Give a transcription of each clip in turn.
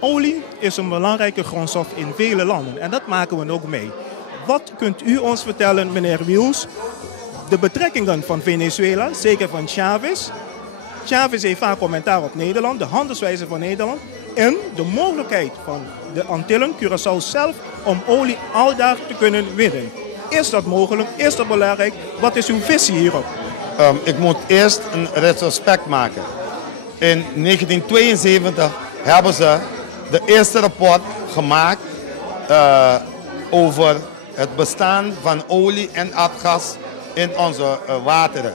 Olie is een belangrijke grondstof in vele landen en dat maken we ook mee. Wat kunt u ons vertellen, meneer Wiels, de betrekkingen van Venezuela, zeker van Chavez? Chavez heeft vaak commentaar op Nederland, de handelswijze van Nederland en de mogelijkheid van de Antillen, Curaçao zelf, om olie aldaar te kunnen winnen. Is dat mogelijk? Is dat belangrijk? Wat is uw visie hierop? Ik moet eerst een retrospect maken. In 1972 hebben ze de eerste rapport gemaakt over het bestaan van olie en aardgas in onze wateren.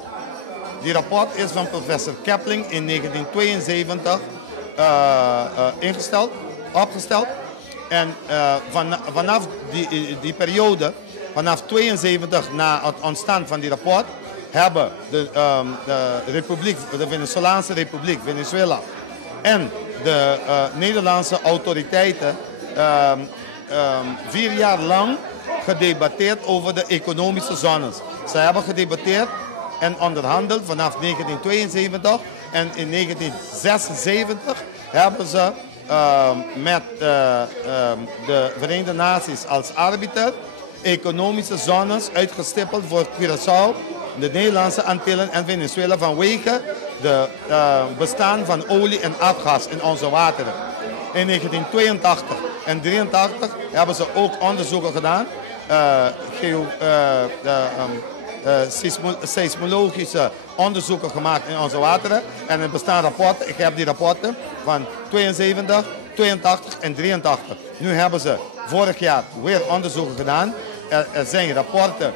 Die rapport is van professor Kepling in 1972 opgesteld. En vanaf die periode, vanaf 1972 na het ontstaan van die rapport, hebben de Venezolaanse Republiek, Venezuela, en de Nederlandse autoriteiten 4 jaar lang gedebatteerd over de economische zones. Ze hebben gedebatteerd en onderhandeld vanaf 1972 en in 1976 hebben ze met de Verenigde Naties als arbiter economische zones uitgestippeld voor Curaçao, de Nederlandse Antillen en Venezuela vanwege het bestaan van olie en aardgas in onze wateren. In 1982 en 1983 hebben ze ook onderzoeken gedaan, seismologische onderzoeken gemaakt in onze wateren. En er bestaan rapporten, ik heb die rapporten van 72, 82 en 83. Nu hebben ze vorig jaar weer onderzoeken gedaan. Er zijn rapporten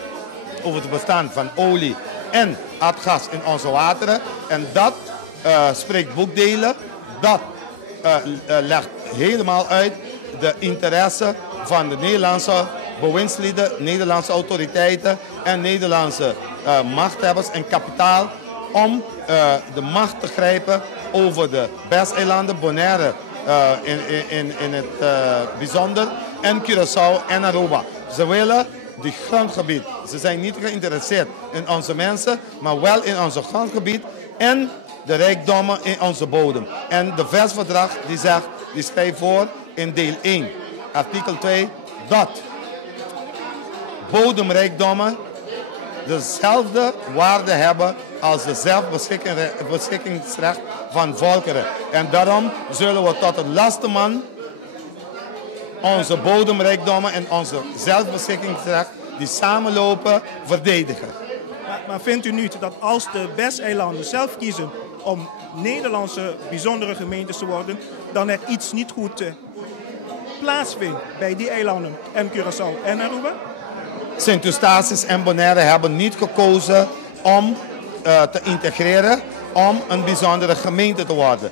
over het bestaan van olie en aardgas in onze wateren. En dat spreekt boekdelen. Dat legt helemaal uit de interesse van de Nederlandse bewindslieden, Nederlandse autoriteiten en Nederlandse machthebbers en kapitaal om de macht te grijpen over de Besseilanden, Bonaire in het bijzonder en Curaçao en Aruba. Ze willen die grondgebied. Ze zijn niet geïnteresseerd in onze mensen, maar wel in onze grondgebied en de rijkdommen in onze bodem. En de VES-verdrag die schrijft voor in deel 1, artikel 2, dat bodemrijkdommen dezelfde waarde hebben als de zelfbeschikkingsrecht van volkeren. En daarom zullen we tot het laatste man onze bodemrijkdommen en onze zelfbeschikkingsrecht die samenlopen verdedigen. Maar vindt u niet dat als de Besseilanden zelf kiezen om Nederlandse bijzondere gemeentes te worden, dan er iets niet goed plaatsvindt bij die eilanden en Curaçao en Aruba? Sint-Eustatius en Bonaire hebben niet gekozen om te integreren, om een bijzondere gemeente te worden.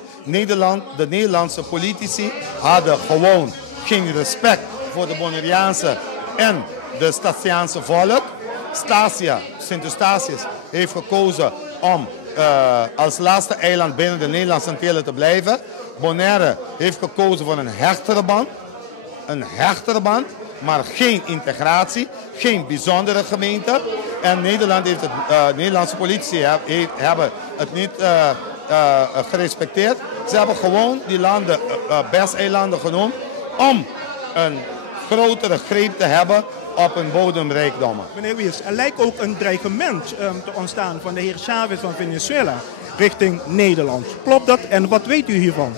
De Nederlandse politici hadden gewoon geen respect voor de Bonaireaanse en de Statiaanse volk. Sint-Eustatius heeft gekozen om als laatste eiland binnen de Nederlandse Antillen te blijven. Bonaire heeft gekozen voor een hechtere band, maar geen integratie, geen bijzondere gemeente. En Nederland heeft Nederlandse politie hebben het niet gerespecteerd. Ze hebben gewoon die landen, Besseilanden genoemd, om een grotere greep te hebben op hun bodemrijkdommen. Meneer Wiels, er lijkt ook een dreigement te ontstaan van de heer Chavez van Venezuela richting Nederland. Klopt dat en wat weet u hiervan?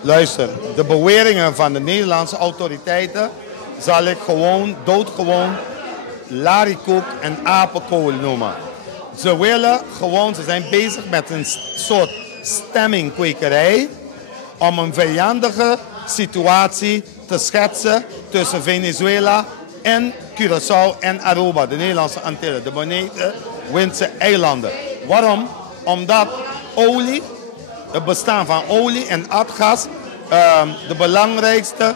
Luister, de beweringen van de Nederlandse autoriteiten zal ik doodgewoon larikoek en apenkool noemen. Ze zijn bezig met een soort stemmingkwekerij om een vijandige situatie te schetsen tussen Venezuela en Curaçao en Aruba, de Nederlandse Antillen, de Bonaire-Windse eilanden. Waarom? Omdat het bestaan van olie en aardgas de belangrijkste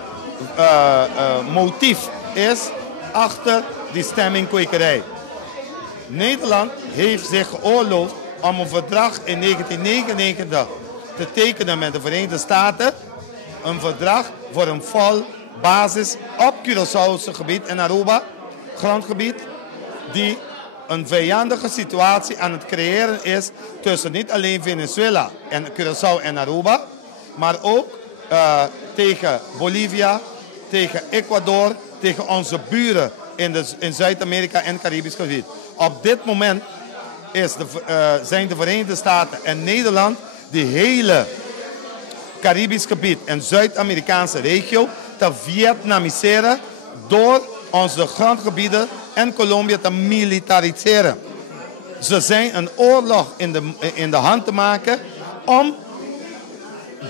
motief is achter die stemmingkwekerij. Nederland heeft zich geoorloofd om een verdrag in 1999 te tekenen met de Verenigde Staten. Een verdrag voor een vol basis op Curaçaose gebied en Aruba, grondgebied, die een vijandige situatie aan het creëren is tussen niet alleen Venezuela en Curaçao en Aruba, maar ook tegen Bolivia, tegen Ecuador, tegen onze buren in Zuid-Amerika en het Caribisch gebied. Op dit moment zijn de Verenigde Staten en Nederland die hele Caribisch gebied en Zuid-Amerikaanse regio te Vietnamiseren door onze grondgebieden en Colombia te militariseren. Ze zijn een oorlog in de hand te maken om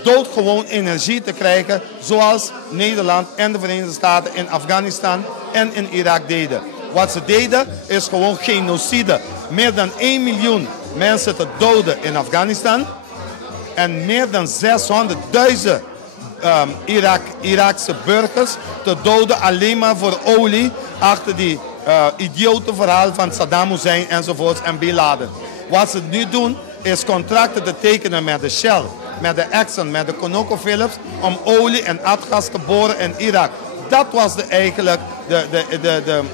doodgewoon energie te krijgen zoals Nederland en de Verenigde Staten in Afghanistan en in Irak deden. Wat ze deden is gewoon genocide. Meer dan 1 miljoen mensen te doden in Afghanistan en meer dan 600.000 Iraakse burgers te doden alleen maar voor olie achter die idiote verhaal van Saddam Hussein enzovoorts en Bin Laden. Wat ze nu doen is contracten te tekenen met de Shell, met de Exxon, met de ConocoPhillips om olie en aardgas te boren in Irak. Dat was eigenlijk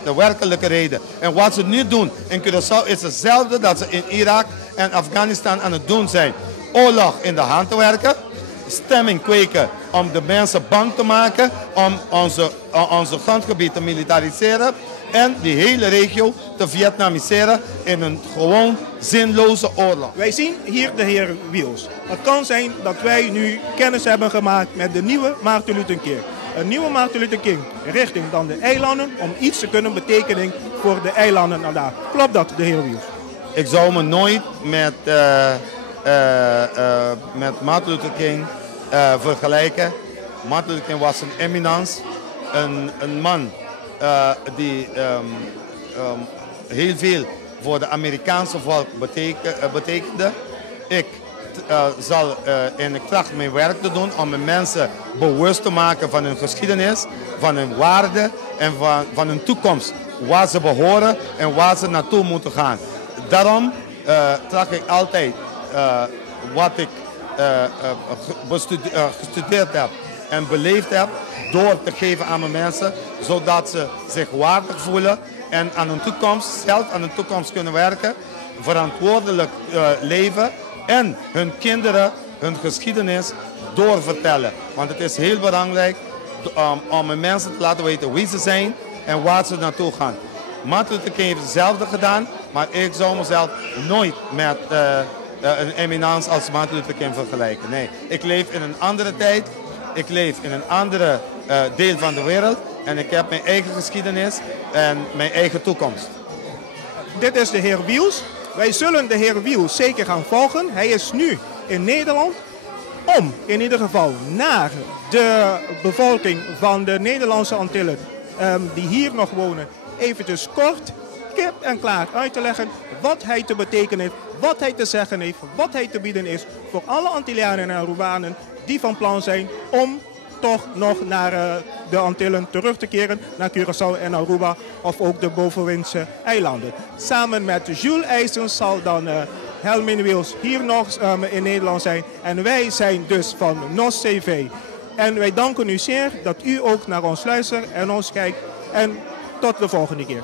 de werkelijke reden. En wat ze nu doen in Curaçao is hetzelfde dat ze in Irak en Afghanistan aan het doen zijn. Oorlog in de hand te werken, stemming kweken om de mensen bang te maken, om onze grondgebied te militariseren en die hele regio te Vietnamiseren in een gewoon zinloze oorlog. Wij zien hier de heer Wiels. Het kan zijn dat wij nu kennis hebben gemaakt met de nieuwe Martin Luther King. Een nieuwe Martin Luther King richting dan de eilanden om iets te kunnen betekenen voor de eilanden daar. Klopt dat, de heer Wiels? Ik zou me nooit met Martin Luther King vergelijken. Martin Luther King was een eminence, een man die heel veel voor de Amerikaanse volk betekende. Ik tracht mijn werk te doen om de mensen bewust te maken van hun geschiedenis, van hun waarden en van hun toekomst. Waar ze behoren en waar ze naartoe moeten gaan. Daarom tracht ik altijd wat ik gestudeerd heb en beleefd heb door te geven aan mijn mensen, zodat ze zich waardig voelen en aan hun toekomst, zelf aan hun toekomst kunnen werken, verantwoordelijk leven en hun kinderen hun geschiedenis doorvertellen. Want het is heel belangrijk om mijn mensen te laten weten wie ze zijn en waar ze naartoe gaan. Martin Luther King heeft hetzelfde gedaan, maar ik zou mezelf nooit met een eminence als Martin Luther King vergelijken. Nee, ik leef in een andere tijd, ik leef in een andere deel van de wereld en ik heb mijn eigen geschiedenis en mijn eigen toekomst. Dit is de heer Wiels. Wij zullen de heer Wiels zeker gaan volgen. Hij is nu in Nederland om in ieder geval naar de bevolking van de Nederlandse Antillen die hier nog wonen eventjes kort, kip en klaar uit te leggen wat hij te betekenen heeft, wat hij te zeggen heeft, wat hij te bieden is voor alle Antillianen en Arubanen die van plan zijn om toch nog naar de Antillen terug te keren, naar Curaçao en Aruba of ook de bovenwindse eilanden. Samen met Jules Eijsens zal dan Helmin Wiels hier nog in Nederland zijn en wij zijn dus van NOS TV. En wij danken u zeer dat u ook naar ons luistert en ons kijkt en tot de volgende keer.